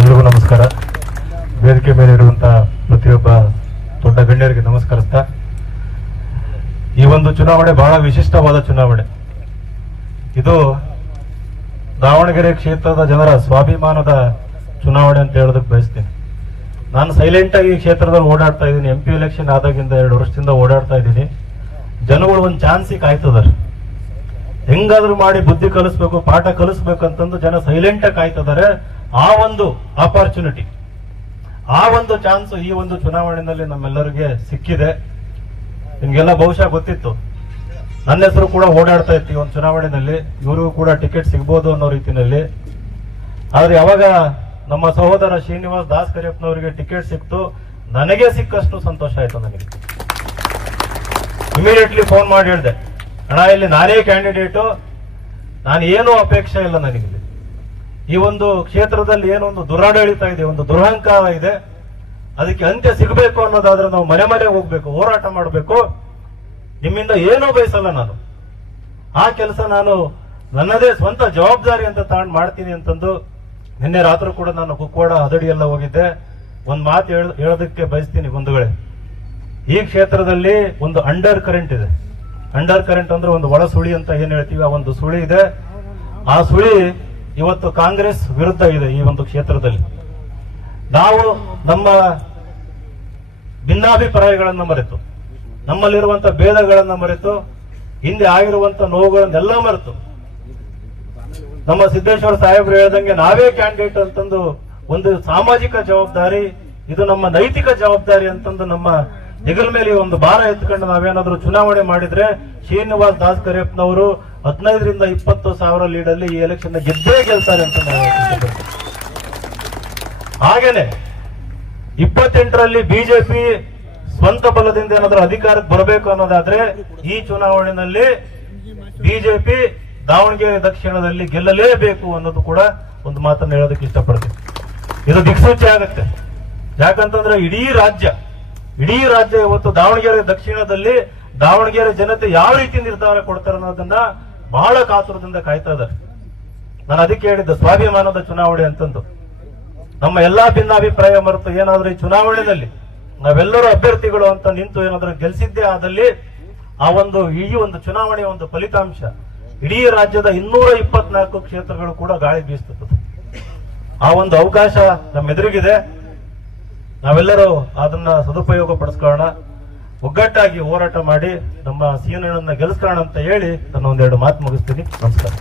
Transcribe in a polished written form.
ಎಲ್ರಿಗೂ ನಮಸ್ಕಾರ. ವೇದಿಕೆ ಮೇಲೆ ಇರುವಂತಹ ಪ್ರತಿಯೊಬ್ಬ ದೊಡ್ಡ ಗಣ್ಯರಿಗೆ ನಮಸ್ಕರಿಸ್ತಾ, ಈ ಒಂದು ಚುನಾವಣೆ ಬಹಳ ವಿಶಿಷ್ಟವಾದ ಚುನಾವಣೆ. ಇದು ದಾವಣಗೆರೆ ಕ್ಷೇತ್ರದ ಜನರ ಸ್ವಾಭಿಮಾನದ ಚುನಾವಣೆ ಅಂತ ಹೇಳೋದಕ್ಕೆ ಬಯಸ್ತೀನಿ. ನಾನು ಸೈಲೆಂಟ್ ಆಗಿ ಈ ಕ್ಷೇತ್ರದಲ್ಲಿ ಓಡಾಡ್ತಾ ಇದ್ದೀನಿ. MP ಎಲೆಕ್ಷನ್ ಆದಾಗಿಂದ 2 ವರ್ಷದಿಂದ ಓಡಾಡ್ತಾ ಇದ್ದೀನಿ. ಜನಗಳು ಒಂದು ಚಾನ್ಸಿಗೆ ಕಾಯ್ತದಾರೆ, ಹೆಂಗಾದ್ರೂ ಮಾಡಿ ಬುದ್ಧಿ ಕಲಿಸ್ಬೇಕು, ಪಾಠ ಕಲಿಸ್ಬೇಕು ಅಂತಂದು ಜನ ಸೈಲೆಂಟ್ ಆಗಿ ಕಾಯ್ತಿದ್ದಾರೆ. ಆ ಒಂದು ಆಪರ್ಚುನಿಟಿ, ಆ ಒಂದು ಚಾನ್ಸ್ ಈ ಒಂದು ಚುನಾವಣೆಯಲ್ಲಿ ನಮ್ಮೆಲ್ಲರಿಗೆ ಸಿಕ್ಕಿದೆ. ನಿಮ್ಗೆಲ್ಲ ಬಹುಶಃ ಗೊತ್ತಿತ್ತು, ನನ್ನ ಹೆಸರು ಕೂಡ ಓಡಾಡ್ತಾ ಇತ್ತು ಈ ಒಂದು ಚುನಾವಣೆಯಲ್ಲಿ, ಇವ್ರಿಗೂ ಕೂಡ ಟಿಕೆಟ್ ಸಿಗ್ಬೋದು ಅನ್ನೋ ರೀತಿಯಲ್ಲಿ. ಆದ್ರೆ ಯಾವಾಗ ನಮ್ಮ ಸಹೋದರ ಶ್ರೀನಿವಾಸ್ ದಾಸ್ ಕರಿಯಪ್ಪನವರಿಗೆ ಟಿಕೆಟ್ ಸಿಕ್ತು, ನನಗೆ ಸಿಕ್ಕಷ್ಟು ಸಂತೋಷ ಆಯ್ತು. ನನಗೆ ಇಮಿಡಿಯೇಟ್ಲಿ ಫೋನ್ ಮಾಡಿ ಹೇಳಿದೆ, ಅಣ್ಣ ಇಲ್ಲಿ ನಾನೇ ಕ್ಯಾಂಡಿಡೇಟು, ನಾನು ಏನೂ ಅಪೇಕ್ಷೆ ಇಲ್ಲ ನನಗೆ. ಈ ಒಂದು ಕ್ಷೇತ್ರದಲ್ಲಿ ಏನೊಂದು ದುರಾಡಳಿತ ಇದೆ, ಒಂದು ದುರಹಂಕಾರ ಇದೆ, ಅದಕ್ಕೆ ಅಂತ್ಯ ಸಿಗಬೇಕು ಅನ್ನೋದಾದ್ರೆ ನಾವು ಮನೆ ಮನೆಗೆ ಹೋಗ್ಬೇಕು, ಹೋರಾಟ ಮಾಡಬೇಕು. ನಿಮ್ಮಿಂದ ಏನೂ ಬಯಸಲ್ಲ ನಾನು. ಆ ಕೆಲಸ ನಾನು ನನ್ನದೇ ಸ್ವಂತ ಜವಾಬ್ದಾರಿ ಅಂತ ತಗೊಂಡು ಮಾಡ್ತೀನಿ ಅಂತಂದು ನಿನ್ನೆ ರಾತ್ರಿ ಕೂಡ ನಾನು ಕುಕ್ಕೋಡ ಹದಡಿ ಎಲ್ಲ ಹೋಗಿದ್ದೆ. ಒಂದು ಮಾತು ಹೇಳೋದಕ್ಕೆ ಬಯಸ್ತೀನಿ ಬಂಧುಗಳೇ. ಈ ಕ್ಷೇತ್ರದಲ್ಲಿ ಒಂದು ಅಂಡರ್ ಕರೆಂಟ್ ಇದೆ. ಅಂಡರ್ ಕರೆಂಟ್ ಅಂದ್ರೆ ಒಂದು ಒಳ ಸುಳಿ ಅಂತ ಏನ್ ಹೇಳ್ತೀವಿ, ಆ ಒಂದು ಸುಳಿ ಇದೆ. ಆ ಸುಳಿ ಇವತ್ತು ಕಾಂಗ್ರೆಸ್ ವಿರುದ್ಧ ಇದೆ ಈ ಒಂದು ಕ್ಷೇತ್ರದಲ್ಲಿ. ನಾವು ನಮ್ಮ ಭಿನ್ನಾಭಿಪ್ರಾಯಗಳನ್ನು ಮರೆತು, ನಮ್ಮಲ್ಲಿರುವಂತ ಭೇದಗಳನ್ನು ಮರೆತು, ಹಿಂದೆ ಆಗಿರುವಂತ ನೋವುಗಳನ್ನೆಲ್ಲ ಮರೆತು, ನಮ್ಮ ಸಿದ್ದೇಶ್ವರ ಸಾಹೇಬ್ರು ಹೇಳ್ದಂಗೆ ನಾವೇ ಕ್ಯಾಂಡಿಡೇಟ್ ಅಂತಂದು ಒಂದು ಸಾಮಾಜಿಕ ಜವಾಬ್ದಾರಿ, ಇದು ನಮ್ಮ ನೈತಿಕ ಜವಾಬ್ದಾರಿ ಅಂತಂದು ನಮ್ಮ ಹೆಗಲ ಮೇಲೆ ಒಂದು ಭಾರ ಎತ್ಕೊಂಡು ನಾವೇನಾದ್ರೂ ಚುನಾವಣೆ ಮಾಡಿದ್ರೆ ಶ್ರೀನಿವಾಸ್ ದಾಸ್ ಕರಿಯಪ್ಪನವರು 15 ರಿಂದ 20 ಸಾವಿರ ಲೀಡಲ್ಲಿ ಈ ಎಲೆಕ್ಷನ್ ಗೆದ್ದೇ ಗೆಲ್ತಾರೆ ಅಂತ ನಾವು ಹಾಗೇನೆ 28ರಲ್ಲಿ ಬಿಜೆಪಿ ಸ್ವಂತ ಬಲದಿಂದ ಏನಾದ್ರೂ ಅಧಿಕಾರಕ್ಕೆ ಬರಬೇಕು ಅನ್ನೋದಾದ್ರೆ ಈ ಚುನಾವಣೆಯಲ್ಲಿ ಬಿಜೆಪಿ ದಾವಣಗೆರೆ ದಕ್ಷಿಣದಲ್ಲಿ ಗೆಲ್ಲಲೇಬೇಕು ಅನ್ನೋದು ಕೂಡ ಒಂದು ಮಾತನ್ನು ಹೇಳೋದಕ್ಕೆ ಇಷ್ಟಪಡ್ತೀನಿ. ಇದು ದಿಕ್ಸೂಚಿ ಆಗುತ್ತೆ. ಯಾಕಂತಂದ್ರೆ ಇಡೀ ರಾಜ್ಯ ಇವತ್ತು ದಾವಣಗೆರೆ ದಕ್ಷಿಣದಲ್ಲಿ ದಾವಣಗೆರೆ ಜನತೆ ಯಾವ ರೀತಿ ನಿರ್ಧಾರ ಕೊಡ್ತಾರೆ ಅನ್ನೋದನ್ನ ಬಹಳ ಕಾತುರದಿಂದ ಕಾಯ್ತಾ ಇದ್ದಾರೆ. ನಾನು ಅದಕ್ಕೆ ಹೇಳಿದ್ದೆ ಸ್ವಾಭಿಮಾನದ ಚುನಾವಣೆ ಅಂತಂದು. ನಮ್ಮ ಎಲ್ಲಾ ಭಿನ್ನಾಭಿಪ್ರಾಯ ಮರೆತು ಏನಾದ್ರೂ ಈ ಚುನಾವಣೆಯಲ್ಲಿ ನಾವೆಲ್ಲರೂ ಅಭ್ಯರ್ಥಿಗಳು ಅಂತ ನಿಂತು ಏನಾದ್ರೂ ಗೆಲ್ಸಿದ್ದೇ ಆದಲ್ಲಿ ಈ ಒಂದು ಚುನಾವಣೆಯ ಒಂದು ಫಲಿತಾಂಶ ಇಡೀ ರಾಜ್ಯದ 224 ಕ್ಷೇತ್ರಗಳು ಕೂಡ ಗಾಳಿ ಬೀಸುತ್ತದೆ. ಆ ಒಂದು ಅವಕಾಶ ನಮ್ಮ ಎದುರಿಗಿದೆ. ನಾವೆಲ್ಲರೂ ಅದನ್ನ ಸದುಪಯೋಗ ಪಡಿಸ್ಕೊಳ್ಳೋಣ, ಒಗ್ಗಟ್ಟಾಗಿ ಹೋರಾಟ ಮಾಡಿ ನಮ್ಮ ಸೀನಣ್ಣನ್ನ ಗೆಲ್ಲಿಸ್ಕೊಳ್ಳೋಣ ಅಂತ ಹೇಳಿ ನಾನು ಒಂದೆರಡು ಮಾತು ಮುಗಿಸ್ತೀನಿ. ನಮಸ್ಕಾರ.